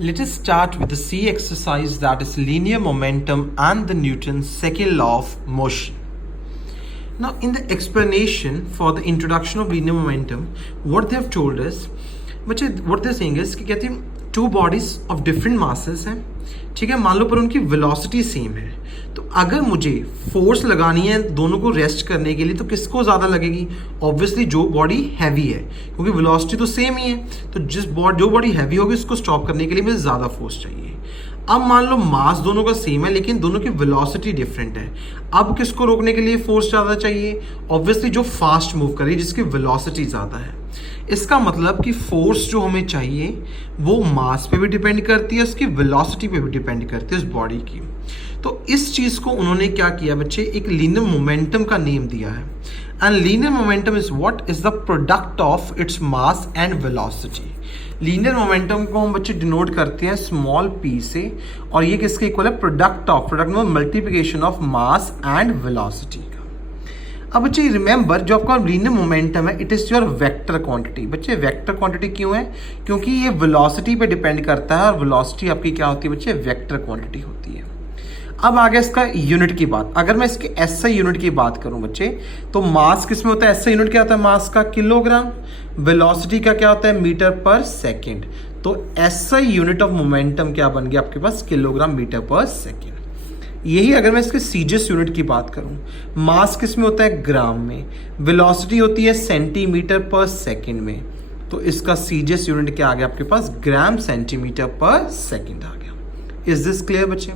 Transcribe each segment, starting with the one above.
Let us start with the C exercise, that is linear momentum and the Newton's second law of motion. Now, in the explanation for the introduction of linear momentum, what they have told us, what they're saying is कि कहते हैं two bodies of different masses हैं, ठीक है, मान लो पर उनकी velocity same है, तो अगर मुझे फोर्स लगानी है दोनों को रेस्ट करने के लिए तो किसको ज़्यादा लगेगी? ऑब्वियसली जो बॉडी हैवी है, क्योंकि वेलोसिटी तो सेम ही है, तो जो बॉडी हैवी होगी उसको स्टॉप करने के लिए मुझे ज़्यादा फोर्स चाहिए। अब मान लो मास दोनों का सेम है लेकिन दोनों की वेलोसिटी डिफरेंट है, अब किसको रोकने के लिए फोर्स ज़्यादा चाहिए? ऑब्वियसली जो फास्ट मूव करे, जिसकी वेलोसिटी ज़्यादा है। इसका मतलब कि फोर्स जो हमें चाहिए वो मास पे भी डिपेंड करती है, उसकी वेलोसिटी पे भी डिपेंड करती है उस बॉडी की। तो इस चीज़ को उन्होंने क्या किया बच्चे, एक लीनियर मोमेंटम का नेम दिया है। And linear momentum is what is the product of its mass and velocity. Linear momentum को हम बच्चे डिनोट करते हैं स्मॉल p से, और ये किसके इक्वल है? प्रोडक्ट में multiplication of mass and velocity का। अब बच्चे रिमेंबर, जो आपका लीनियर मोमेंटम है it is your vector quantity. बच्चे वेक्टर क्वांटिटी क्यों है? क्योंकि ये वेलोसिटी पे डिपेंड करता है, और वेलोसिटी आपकी क्या होती है बच्चे? वेक्टर क्वांटिटी होती है। अब आगे इसका यूनिट की बात, अगर मैं इसके एसआई यूनिट की बात करूं बच्चे, तो मास किस में होता है? एसआई यूनिट क्या होता है? मास का किलोग्राम। वेलोसिटी का क्या होता है? Metre per second. तो एसआई यूनिट ऑफ मोमेंटम क्या बन गया आपके पास? Kilogram metre per second. यही अगर मैं इसके सीजीएस यूनिट की बात करूं, मास किस में होता है? ग्राम में। वेलोसिटी होती है सेंटीमीटर पर सेकेंड में, तो इसका सीजीएस यूनिट क्या आ गया आपके पास? ग्राम सेंटीमीटर पर सेकेंड आ गया। इज दिस क्लियर बच्चे?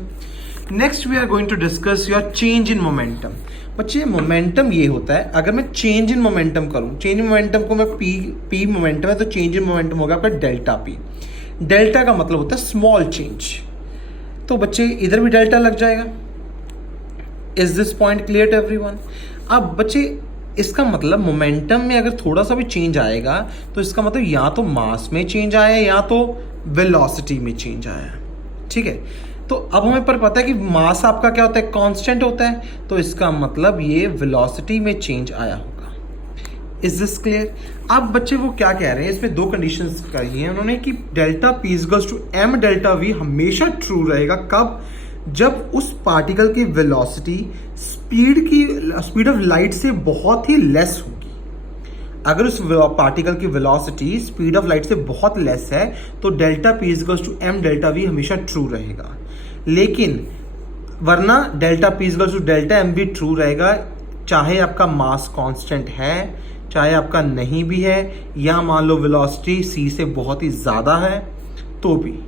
Next we are going to discuss your change in momentum. बच्चे मोमेंटम ये होता है, अगर मैं चेंज इन मोमेंटम करूं, चेंज इन मोमेंटम को मैं पी मोमेंटम है तो चेंज इन मोमेंटम होगा आपका डेल्टा पी। डेल्टा का मतलब होता है स्मॉल चेंज, तो बच्चे इधर भी डेल्टा लग जाएगा। Is this point clear to everyone? अब बच्चे इसका मतलब मोमेंटम में अगर थोड़ा सा भी चेंज आएगा तो इसका मतलब या तो मास में चेंज आया या तो वेलोसिटी में चेंज आया, ठीक है। तो अब हमें पर पता है कि मास आपका क्या होता है? कांस्टेंट होता है, तो इसका मतलब ये वेलोसिटी में चेंज आया होगा। Is this clear? अब बच्चे वो क्या कह रहे हैं, इसमें दो कंडीशंस कही हैं उन्होंने कि delta P equals to M delta V हमेशा ट्रू रहेगा। कब? जब उस पार्टिकल की वेलोसिटी स्पीड ऑफ लाइट से बहुत ही लेस होगी। अगर उस पार्टिकल की वेलोसिटी स्पीड ऑफ लाइट से बहुत लेस है तो delta P equals to M delta V हमेशा ट्रू रहेगा। लेकिन वरना delta P equals to delta M भी ट्रू रहेगा, चाहे आपका मास कांस्टेंट है, चाहे आपका नहीं भी है, या मान लो वेलोसिटी सी से बहुत ही ज़्यादा है तो भी।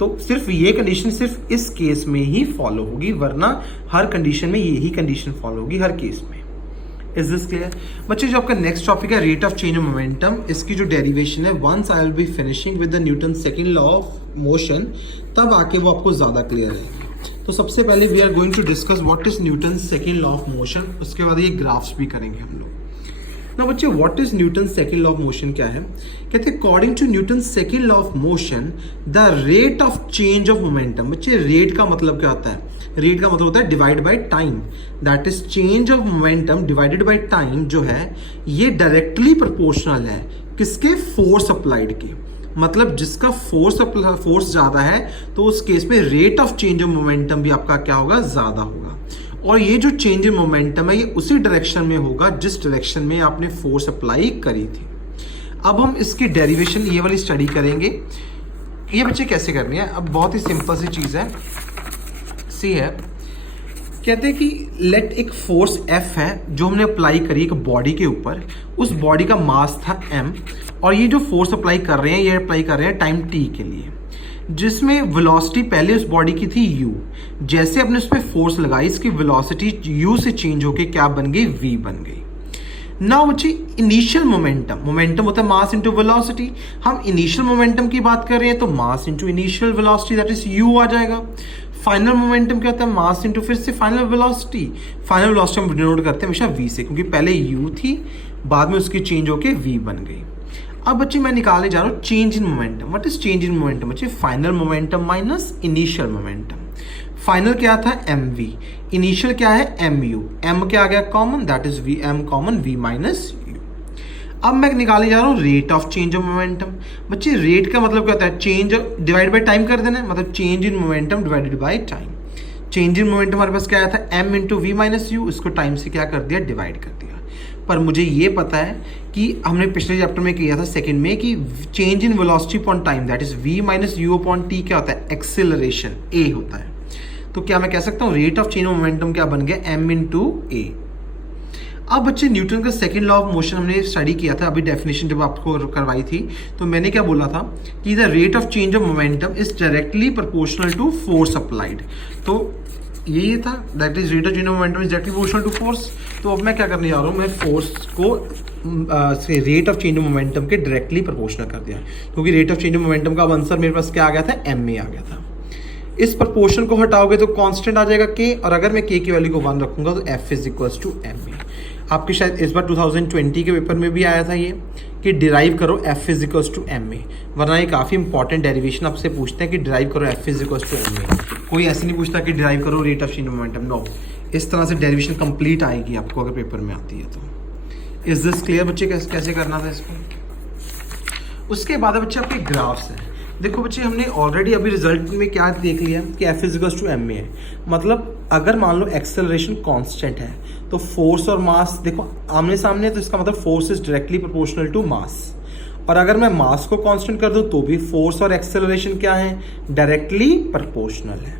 तो सिर्फ ये कंडीशन सिर्फ इस केस में ही फॉलो होगी, वरना हर कंडीशन में यही कंडीशन फॉलो होगी हर केस में। Is this clear? बच्चे जो आपका नेक्स्ट टॉपिक है rate of change of momentum, इसकी जो डेरिवेशन है once I will be finishing with the Newton second law of motion, तब आके वो आपको ज़्यादा क्लियर है। तो सबसे पहले we are going to discuss what is Newton second law of motion, उसके बाद ये ग्राफ्स भी करेंगे हम लोग। ना बच्चे what is Newton second law of motion क्या है? कहते हैं according to Newton second law of motion the rate of change of momentum. बच्चे रेट का मतलब क्या होता है? रेट का मतलब होता है divide by time, that is change of momentum divided by time जो है ये डायरेक्टली प्रोपोर्शनल है किसके? फोर्स अप्लाइड के। मतलब जिसका फोर्स ज़्यादा है तो उस केस में rate of change of momentum भी आपका क्या होगा? ज़्यादा होगा। और ये जो चेंज इन मोमेंटम है ये उसी डायरेक्शन में होगा जिस डायरेक्शन में आपने फोर्स अप्लाई करी थी। अब हम इसकी डेरिवेशन ये वाली स्टडी करेंगे। ये बच्चे कैसे करनी है? अब बहुत ही सिंपल सी चीज़ है, सी है। कहते हैं कि लेट एक फोर्स F है जो हमने अप्लाई करी एक बॉडी के ऊपर, उस बॉडी का मास था m, और ये जो फोर्स अप्लाई कर रहे हैं ये अप्लाई कर रहे हैं टाइम t के लिए, जिसमें वेलोसिटी पहले उस बॉडी की थी u। जैसे अपने उस पर फोर्स लगाई इसकी वेलोसिटी u से चेंज होके क्या बन गई? v बन गई। नाउ बच्चे इनिशियल मोमेंटम होता है मास इंटू वेलोसिटी। हम इनिशियल मोमेंटम की बात कर रहे हैं तो mass into initial velocity that is u आ जाएगा। फाइनल मोमेंटम क्या होता है? मास इंटू फिर से फाइनल वेलोसिटी। फाइनल वेलोसिटी हम डिनोट करते हैं हमेशा v से, क्योंकि पहले u थी बाद में उसकी चेंज होके v बन गई। अब बच्चे मैं निकालने जा रहा हूँ change in momentum. What is change in momentum? बच्चे final momentum minus initial momentum. Final क्या था? mv। इनिशियल क्या है? mu। m क्या आ गया? Common, that is v m common v minus u। अब मैं निकालने जा रहा हूँ rate of change of momentum. बच्चे रेट का मतलब क्या होता है, चेंज डिवाइड बाय टाइम कर देना, मतलब change in momentum divided by time. Change in momentum हमारे पास क्या आया था, m into V minus U, इसको टाइम से क्या कर दिया, डिवाइड कर दिया। पर मुझे ये पता है कि हमने पिछले चैप्टर में किया था सेकंड में कि change in velocity upon time that is v minus you upon T क्या होता है, एक्सेलरेशन a होता है। तो क्या मैं कह सकता हूँ rate of change of momentum क्या बन गया, m इंटू ए। अब बच्चे न्यूटन का सेकंड लॉ ऑफ मोशन हमने स्टडी किया था, अभी डेफिनेशन जब आपको करवाई थी तो मैंने क्या बोला था कि the rate of change of momentum is directly proportional to force applied. तो यही था, that is rate of change of momentum is directly proportional to force. तो अब मैं क्या करने जा रहा हूँ, मैं फोर्स को rate of change of momentum के डायरेक्टली प्रोपोर्शनल कर दिया, क्योंकि rate of change of momentum का आंसर मेरे पास क्या आ गया था, एम ए आ गया था। इस प्रपोर्शन को हटाओगे तो कांस्टेंट आ जाएगा k, और अगर मैं k की वैल्यू को 1 रखूंगा तो f is equals to M A. आपके शायद इस बार 2020 के पेपर में भी आया था ये कि डिराइव करो f is equals to M A, वरना ये काफ़ी इंपॉर्टेंट डेरिवेशन आपसे पूछते हैं कि डिराइव करो f is equals to M A. कोई ऐसे नहीं पूछता कि डिराइव करो rate of change of momentum, no. इस तरह से डेरिवेशन कंप्लीट आएगी आपको अगर पेपर में आती है तो। इज दिस क्लियर बच्चे, कैसे करना था इसको। उसके बाद बच्चे आपके ग्राफ्स हैं। देखो बच्चे हमने ऑलरेडी अभी रिजल्ट में क्या देख लिया कि F is equals to M A है, मतलब अगर मान लो एक्सेलरेशन कांस्टेंट है तो फोर्स और मास देखो आमने सामने, तो इसका मतलब force is directly proportional to mass. और अगर मैं मास को कांस्टेंट कर दूं तो भी फोर्स और एक्सेलरेशन क्या है, डायरेक्टली प्रोपोर्शनल है।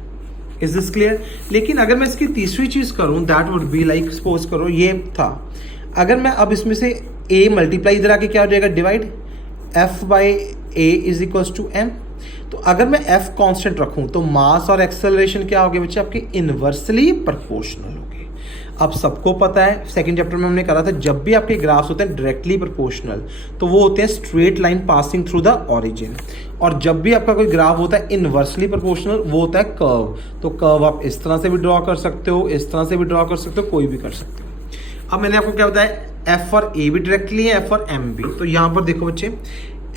Is this clear. लेकिन अगर मैं इसकी तीसरी चीज करूं that would be like, suppose करो ये था, अगर मैं अब इसमें से a मल्टीप्लाई इधर आके क्या हो जाएगा, divide f by a is equals to m। तो अगर मैं f कांस्टेंट रखूं तो मास और एक्सेलरेशन क्या हो गए बच्चे, आपके इनवर्सली प्रोपोर्शनल हो गए। अब सबको पता है सेकंड चैप्टर में हमने करा था, जब भी आपके ग्राफ्स होते हैं डायरेक्टली प्रोपोर्शनल तो वो होते हैं straight line passing through the origin, और जब भी आपका कोई ग्राफ होता है इनवर्सली प्रोपोर्शनल वो होता है कर्व। तो कर्व आप इस तरह से भी ड्रॉ कर सकते हो, इस तरह से भी ड्रॉ कर सकते हो, कोई भी कर सकते हो। अब मैंने आपको क्या बताया, एफ और ए भी डायरेक्टली है, एफ और एम भी। तो यहाँ पर देखो बच्चे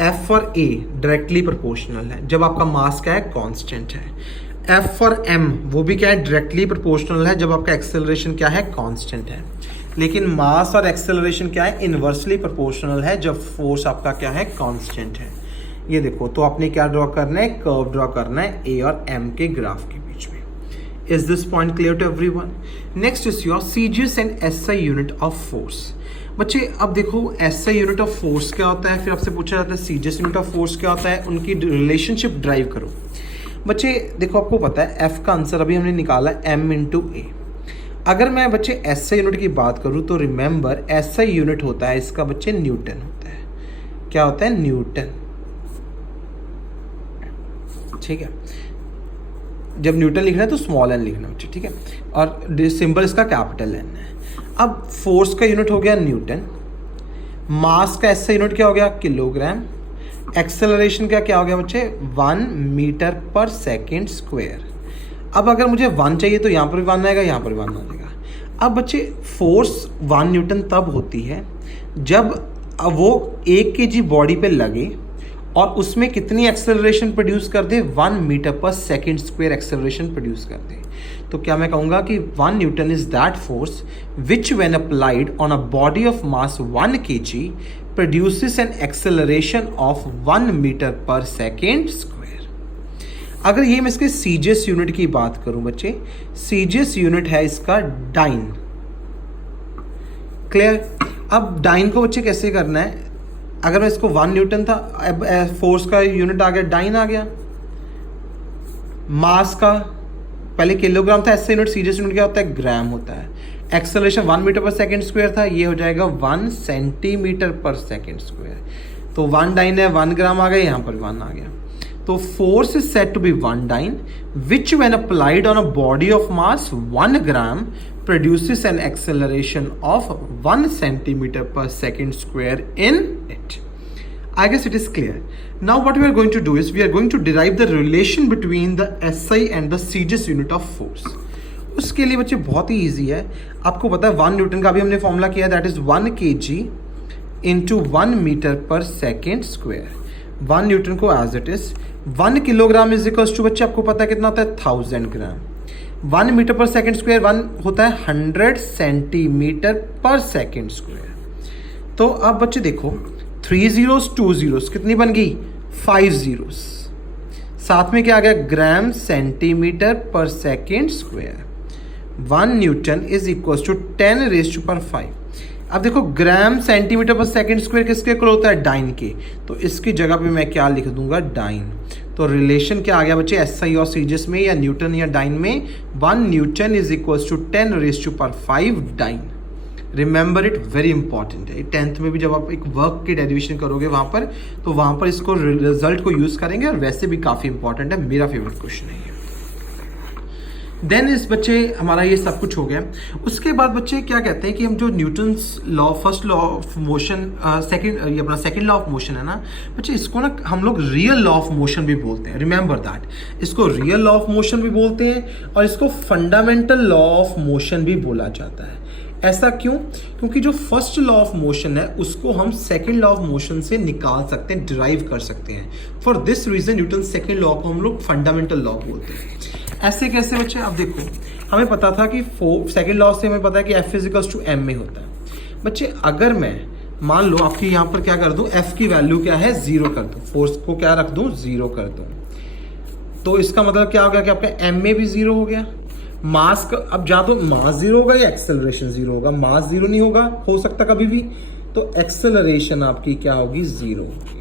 एफ और ए डायरेक्टली प्रोपोर्शनल है जब आपका मास क्या है, कांस्टेंट है। एफ और एम वो भी क्या है, डायरेक्टली प्रोपोर्शनल है जब आपका एक्सेलरेशन क्या है, कांस्टेंट है। लेकिन मास और एक्सेलरेशन क्या है, इनवर्सली प्रोपोर्शनल है जब फोर्स आपका क्या है, कांस्टेंट है। ये देखो, तो आपने क्या ड्रॉ करना है, कर्व ड्रॉ करना है ए और एम के ग्राफ के बीच में। Is this point clear to everyone. Next is your CGS and SI unit of force. बच्चे अब देखो एसआई यूनिट ऑफ फोर्स क्या होता है, फिर आपसे पूछा जाता है सीजीएस यूनिट ऑफ फोर्स क्या होता है, उनकी रिलेशनशिप ड्राइव करो। बच्चे देखो आपको पता है एफ का आंसर अभी हमने निकाला एम इंटू ए। अगर मैं बच्चे एसआई यूनिट की बात करूं तो रिमेंबर एसआई यूनिट होता है इसका बच्चे न्यूटन होता है। क्या होता है, न्यूटन। ठीक है, जब न्यूटन लिखना है तो स्मॉल एन लिखना बच्चे, ठीक है, और सिंबल इसका कैपिटल एन है। अब फोर्स का यूनिट हो गया न्यूटन, मास का एसआई यूनिट क्या हो गया, किलोग्राम, एक्सेलरेशन का क्या हो गया बच्चे 1 मीटर पर सेकेंड स्क्वायर। अब अगर मुझे 1 चाहिए तो यहाँ पर भी 1 आएगा, यहाँ पर भी 1 आ जाएगा। अब बच्चे फोर्स 1 न्यूटन तब होती है जब वो 1 kg बॉडी पे लगे और उसमें कितनी एक्सेलरेशन प्रोड्यूस कर दे, 1 metre per second square acceleration produce कर दे। तो क्या मैं कहूँगा कि 1 newton is that force which when applied on a body of mass 1 kg produces an acceleration of 1 metre per second square. अगर ये मैं इसके सीजीएस यूनिट की बात करूं बच्चे, सीजीएस यूनिट है इसका डाइन। क्लियर। अब डाइन को बच्चे कैसे करना है, अगर मैं इसको 1 न्यूटन था, अब फोर्स का यूनिट आ गया, डाइन आ गया। मास का पहले किलोग्राम था, ऐसे यूनिट सीजीएस यूनिट क्या होता है, ग्राम होता है। Acceleration 1 metre per second square था, ये हो जाएगा 1 सेंटीमीटर पर सेकेंड स्क्वायर। तो 1 डाइन है, 1 ग्राम आ गया, यहाँ पर 1 आ गया। तो force is said to be 1 dyne which when applied on a body of mass 1 gram produces an acceleration of 1 centimeter per second square in it. I guess it is clear. Now what we are going to do is we are going to derive the relation between the SI and the CGS unit of force. उसके लिए बच्चे बहुत ही easy है, आपको पता है 1 Newton का भी हमने फॉर्मूला किया, that is 1 kg into 1 metre per second square. 1 newton को as it is 1 kilogram is equals to बच्चे आपको पता है कितना होता है 1000 gram. 1 metre per second square 1 होता है 100 सेंटीमीटर पर सेकेंड स्क्वायर। तो अब बच्चे देखो 3 zeros 2 zeros कितनी बन गई 5 zeros, साथ में क्या आ गया gram centimetre per second square, 1 newton is equal to 10⁵. अब देखो gram centimetre per second square किसके इक्वल होता है डाइन के, तो इसकी जगह पे मैं क्या लिख दूंगा डाइन. तो रिलेशन क्या आ गया बच्चे एसआई और सीजीएस में या न्यूटन या डाइन में, 1 newton is equal to 10⁵ dyne. Remember it, very important है. 10th में भी जब आप एक वर्क की डेरिवेशन करोगे वहाँ पर, तो वहाँ पर इसको रिजल्ट को यूज़ करेंगे और वैसे भी काफ़ी इंपॉर्टेंट है, मेरा फेवरेट क्वेश्चन है ये. देन इस बच्चे हमारा ये सब कुछ हो गया. उसके बाद बच्चे क्या कहते हैं कि हम जो Newton's law, first law of motion, ये अपना सेकंड लॉ ऑफ मोशन है ना बच्चे, इसको ना हम लोग रियल लॉ ऑफ मोशन भी बोलते हैं. रिमेंबर दैट, इसको रियल लॉ ऑफ मोशन भी बोलते हैं और इसको फंडामेंटल लॉ ऑफ मोशन भी बोला जाता है. ऐसा क्यों? क्योंकि जो फर्स्ट लॉ ऑफ मोशन है उसको हम सेकंड लॉ ऑफ मोशन से निकाल सकते हैं, डिराइव कर सकते हैं. For this reason Newton second law को हम लोग फंडामेंटल लॉ बोलते हैं. ऐसे कैसे बच्चे? अब देखो हमें पता था कि सेकंड लॉ से हमें पता है कि F इजिकल्स टू m में होता है. बच्चे अगर मैं मान लो आपके यहाँ पर क्या कर दूँ, F की वैल्यू क्या है 0 कर दूँ, फोर्स को क्या रख दूँ 0 कर दूँ, तो इसका मतलब क्या हो गया कि आपका m में भी 0 हो गया. मास का अब जा तो मास 0 होगा या एक्सेलरेशन 0 होगा, मास 0 नहीं होगा, हो सकता कभी भी, तो एक्सेलरेशन आपकी क्या होगी 0 होगी.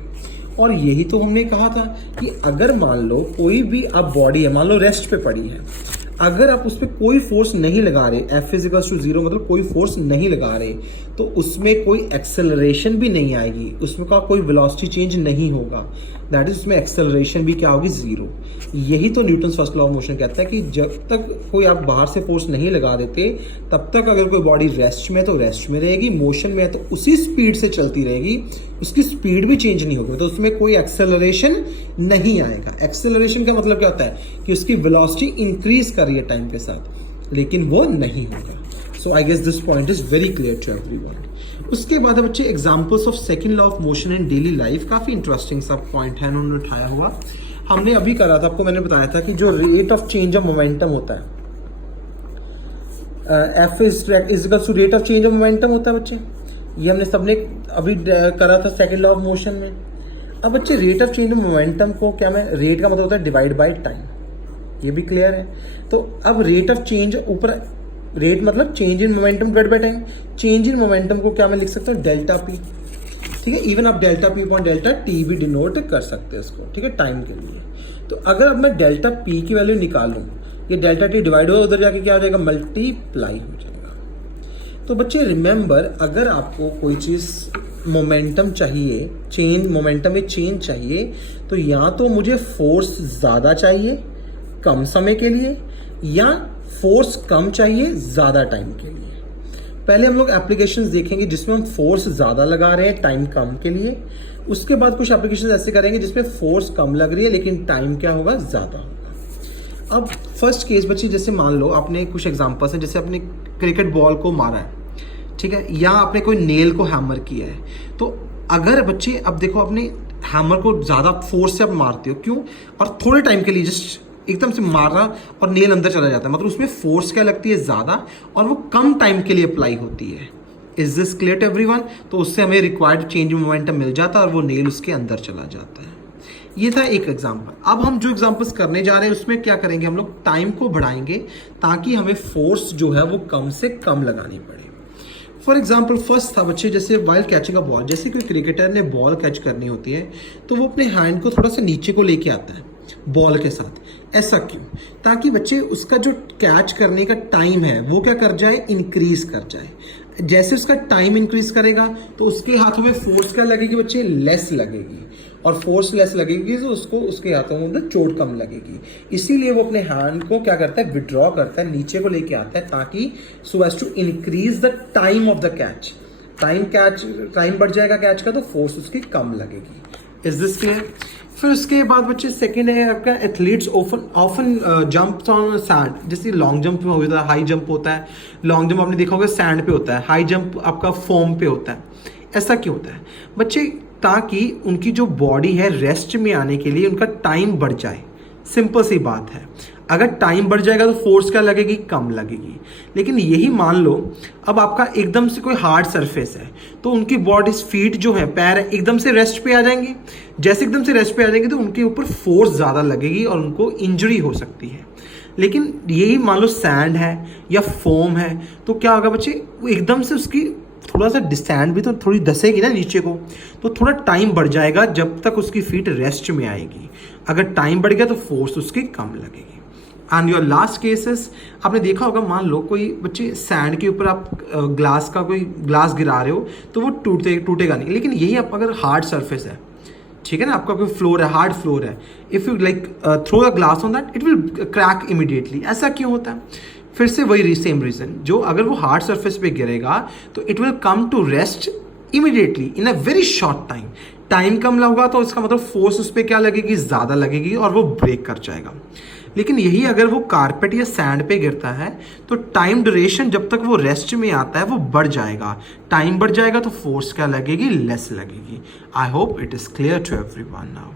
और यही तो हमने कहा था कि अगर मान लो कोई भी अब बॉडी है, मान लो रेस्ट पे पड़ी है, अगर आप उस पर कोई फोर्स नहीं लगा रहे, F इजिकल्स टू 0 मतलब कोई फोर्स नहीं लगा रहे, तो उसमें कोई एक्सेलरेशन भी नहीं आएगी, उसमें का कोई वेलोसिटी चेंज नहीं होगा. दैट इज उसमें एक्सेलरेशन भी क्या होगी 0. यही तो Newton first law of motion कहता है कि जब तक कोई आप बाहर से फोर्स नहीं लगा देते, तब तक अगर कोई बॉडी रेस्ट में है तो रेस्ट में रहेगी, मोशन में है तो उसी स्पीड से चलती रहेगी, उसकी स्पीड भी चेंज नहीं होगी, तो उसमें कोई एक्सेलरेशन नहीं आएगा. एक्सेलरेशन का मतलब क्या होता है कि उसकी वेलोसिटी इंक्रीज कर रही है टाइम के साथ, लेकिन वो नहीं होगा. So I guess this point is very clear to everyone. उसके बाद बच्चे examples of second law of motion in daily life, काफी इंटरेस्टिंग सा पॉइंट है उन्होंने उठाया हुआ. हमने अभी करा था, आपको मैंने बताया था कि जो rate of change of momentum होता है, F is equals to rate of change of momentum होता है बच्चे, ये हमने सबने अभी करा था सेकंड लॉ ऑफ मोशन में. अब बच्चे rate of change of momentum को क्या, मैं रेट का मतलब होता है डिवाइड बाय टाइम, ये भी क्लियर है. तो अब रेट ऑफ चेंज ऊपर, रेट मतलब change in momentum divide by time, change in momentum को क्या मैं लिख सकता हूँ डेल्टा पी. ठीक है, इवन आप delta P upon delta T भी डिनोट कर सकते हैं इसको, ठीक है, टाइम के लिए. तो अगर अब मैं डेल्टा पी की वैल्यू निकालूं, ये डेल्टा टी डिवाइड हो, उधर जाके क्या हो जाएगा मल्टीप्लाई हो जाएगा. तो बच्चे रिमेंबर, अगर आपको कोई चीज़ मोमेंटम चाहिए, चेंज मोमेंटम में चेंज चाहिए, तो या तो मुझे फोर्स ज़्यादा चाहिए कम समय के लिए, या फोर्स कम चाहिए ज़्यादा टाइम के लिए. पहले हम लोग एप्लीकेशंस देखेंगे जिसमें हम फोर्स ज़्यादा लगा रहे हैं टाइम कम के लिए. उसके बाद कुछ एप्लीकेशंस ऐसे करेंगे जिसमें फोर्स कम लग रही है लेकिन टाइम क्या होगा ज़्यादा होगा. अब फर्स्ट केस बच्चे, जैसे मान लो आपने कुछ एग्जांपल्स हैं, जैसे आपने क्रिकेट बॉल को मारा है, ठीक है, या आपने कोई नेल को हैमर किया है. तो अगर बच्चे अब देखो, आपने हैमर को ज़्यादा फोर्स से आप मारते हो, क्यों, और थोड़े टाइम के लिए जस्ट एकदम से मारना और नेल अंदर चला जाता है, मतलब उसमें फोर्स क्या लगती है ज़्यादा, और वो कम टाइम के लिए अप्लाई होती है. Is this clear to everyone? तो उससे हमें रिक्वायर्ड चेंज मोमेंटम मिल जाता है और वो नेल उसके अंदर चला जाता है. ये था एक एग्जाम्पल. अब हम जो एग्जाम्पल्स करने जा रहे हैं उसमें क्या करेंगे, हम लोग टाइम को बढ़ाएंगे ताकि हमें फोर्स जो है वो कम से कम लगानी पड़े. फॉर एग्जाम्पल फर्स्ट था बच्चे, जैसे वाइल कैचिंग अ बॉल, जैसे कोई क्रिकेटर ने बॉल कैच करनी होती है तो वो अपने हैंड को थोड़ा सा नीचे को लेके आता है बॉल के साथ. ऐसा क्यों? ताकि बच्चे उसका जो कैच करने का टाइम है वो क्या कर जाए, इंक्रीज कर जाए. जैसे उसका टाइम इंक्रीज करेगा तो उसके हाथों में फोर्स क्या लगेगी बच्चे, लेस लगेगी, और फोर्स लेस लगेगी तो उसको उसके हाथों में चोट कम लगेगी. इसीलिए वो अपने हैंड को क्या करता है, विड्रॉ करता है, नीचे को लेके आता है, ताकि so as to increase the time of the catch. Time बढ़ जाएगा कैच का तो फोर्स उसकी कम लगेगी. Is this clear? फिर उसके बाद बच्चे सेकंड है आपका, athletes often jump on sand. जैसे लॉन्ग जंप में होता है, हाई जंप होता है. लॉन्ग जंप आपने देखा होगा सैंड पे होता है, हाई जंप आपका फोम पे होता है. ऐसा क्यों होता है बच्चे? ताकि उनकी जो बॉडी है रेस्ट में आने के लिए उनका टाइम बढ़ जाए. सिंपल सी बात है. अगर टाइम बढ़ जाएगा तो फोर्स क्या लगेगी, कम लगेगी। लेकिन यही मान लो अब आपका एकदम से कोई हार्ड सरफेस है, तो उनकी बॉडी फीट जो है, पैर है, एकदम से रेस्ट पे आ जाएंगी। जैसे एकदम से रेस्ट पे आ जाएंगे तो उनके ऊपर फोर्स ज़्यादा लगेगी और उनको इंजरी हो सकती है। लेकिन यही मान लो सैंड है या फोम है, तो क्या होगा बच्चे, वो एकदम से उसकी थोड़ा सा डिस्टेंस भी तो थोड़ी धसेगी ना नीचे को, तो थोड़ा टाइम बढ़ जाएगा जब तक उसकी फीट रेस्ट में आएगी। अगर टाइम बढ़ गया तो फोर्स उसकी कम लगेगी। एंड योर लास्ट केसेस, आपने देखा होगा, मान लो कोई बच्चे सैंड के ऊपर आप कोई ग्लास गिरा रहे हो तो वो टूटेगा नहीं। लेकिन यही आप अगर हार्ड सरफेस है, ठीक है ना, आपका कोई फ्लोर है, हार्ड फ्लोर है, if you like throw a glass on that it will crack immediately. ऐसा क्यों होता है? फिर से वही सेम रीज़न, जो अगर वो हार्ड सरफेस पे गिरेगा तो it will come to rest immediately in a very short time. Time कम लगेगा तो इसका मतलब फोर्स उस पर क्या लगेगी, ज़्यादा लगेगी और वो ब्रेक कर जाएगा। लेकिन यही अगर वो कारपेट या सैंड पे गिरता है तो टाइम ड्यूरेशन जब तक वो रेस्ट में आता है वो बढ़ जाएगा। टाइम बढ़ जाएगा तो फोर्स क्या लगेगी, लेस लगेगी। I hope it is clear to everyone now.